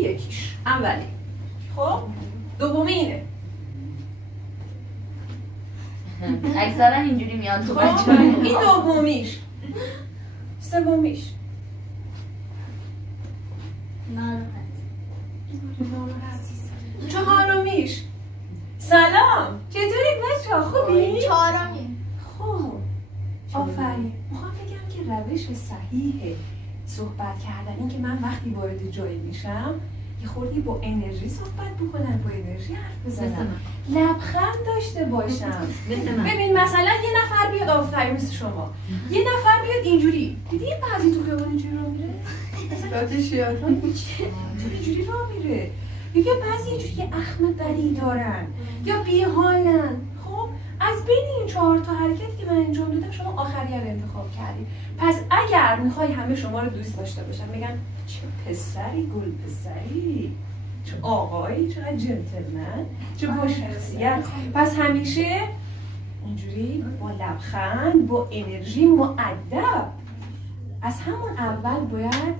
یکیش اولی. خب دومی اینه. اکثرا اینجوری میاد تو خب بچه‌ها. این دومیش. سومیش چهارمیش. سلام، چطوری بچه‌ها؟ خوبی؟ چهارمی. خب آفرین. میخوام بگم که روش صحیح صحبت کردن این که من وقتی وارد جایی میشم یه خوردی با انرژی صحبت بکنم، با انرژی حرف بزنم، لبخند داشته باشم. ببین مثلا یه نفر بیاد، آفرین مثل شما، یه نفر بیاد اینجوری، دیدی یه بعضی تو خیابون اینجوری راه میره؟ یادش یاد اینجوری راه میره. یا بعضی اینجوری یه اخم بدی دارن یا بی‌حالن. خب از بین این 4 تا حرکت که من انجام دادم شما آخری رو انتخاب کردید. پس اگر میخوای همه شما رو دوست داشته باشن، بگن چه پسری، گل پسری، چه آقایی، چه جنتلمن، چه با شخصیت، پس همیشه اینجوری با لبخند، با انرژی، مؤدب. از همون اول باید